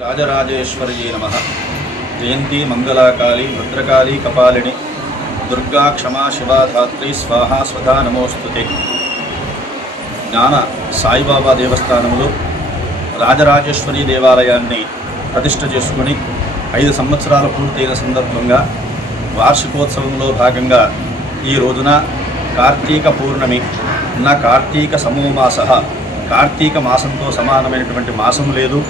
राजराजेश्वर्यै नमः। जयंती मंगलाकाली भद्रकाली कपालिनी दुर्गा क्षमा शिवा धात्री स्वाहा स्वधा नमोस्तुते। జ్ఞాన సాయిబాబా దేవస్థానంలో రాజరాజేశ్వరి దేవాలయాన్ని ప్రతిష్ఠ చేసుకుని 5 సంవత్సరాల పూర్తయిన సందర్భంగా వార్షికోత్సవంలో భాగంగా ఈ రోజున కార్తీక పౌర్ణమి కార్తీక సమూమాసః కార్తీక మాసంతో సమానమైనటువంటి మాసం లేదు।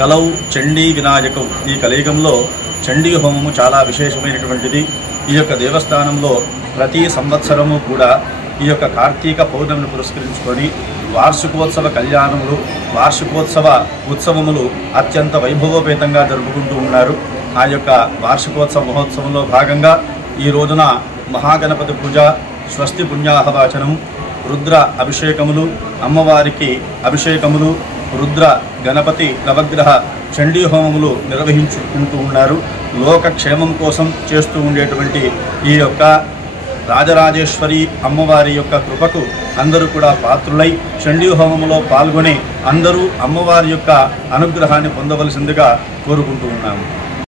కలౌ చండీ వినాయకం ఈ కలియుగంలో చండీ హోమము చాలా విశేషమైనటువంటిది। ఈ యొక్క దేవస్థానంలో ప్రతి సంవత్సరము కూడా ఈ యొక్క కార్తీక పౌర్ణమిని పురస్కరించుకొని వార్షికోత్సవ కళ్యాణములు వార్షికోత్సవ ఉత్సవములు అత్యంత వైభవోపేతంగా జరుపుకుంటూ ఉన్నారు। ఆ యొక్క వార్షికోత్సవ మహోత్సవంలో భాగంగా ఈ రోజున మహాగణపతి పూజ స్వస్తి పుణ్యాహవాచనం రుద్ర అభిషేకములు అమ్మవారికి అభిషేకములు రుద్ర గణపతి నవగ్రహ చండీ హోమములు నిర్వహించుకుంటూ ఉన్నారు। లోకక్షేమం కోసం చేస్తూ ఉండేటువంటి ఈ యొక్క రాజరాజేశ్వరి అమ్మవారి యొక్క కృపకు అందరూ కూడా పాత్రులై చండీ హోమములో పాల్గొని అందరూ అమ్మవారి యొక్క అనుగ్రహాన్ని పొందవలసిందిగా కోరుకుంటూ ఉన్నాము।